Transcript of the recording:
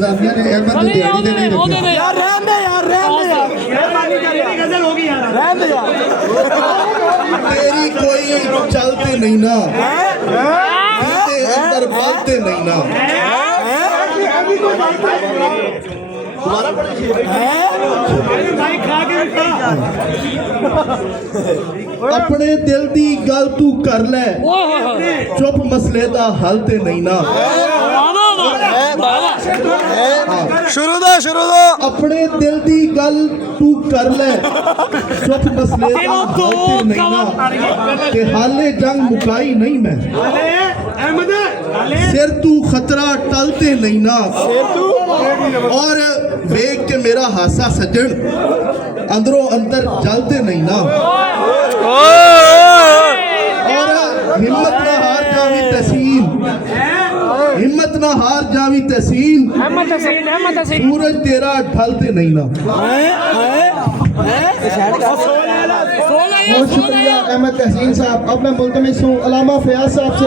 निजामिया ने अहमद को दिहाड़ी दे नहीं रखी यार रहने दे यार मेहरबानी कर यार गजल होगी यार रहने दे यार तेरी कोई चलते नहीं ना तेरे अंदर बालते नहीं ना अपने दिल दी गल तू कर ले चुप मसले दा हल ते नहीं ना शुरू दो अपने दिल दी गल तू कर ले चुप मसले दा हल ते नहीं ना ते हाले जंग मुकाई नहीं मैं सिर तू खतरा टलते नहीं ना और वेख के मेरा हासा सज्जन अंदरों अंदर जलते नहीं ना और हिम्मत ना हार जावी तहसीन हिम्मत ना हार जावी तहसीन सूरज तेरा ढलते नहीं ना बहुत शुक्रिया अहमद तहसीन साहब। अब मैं मुल्तमिस हूँ अलामा फयाज साहब से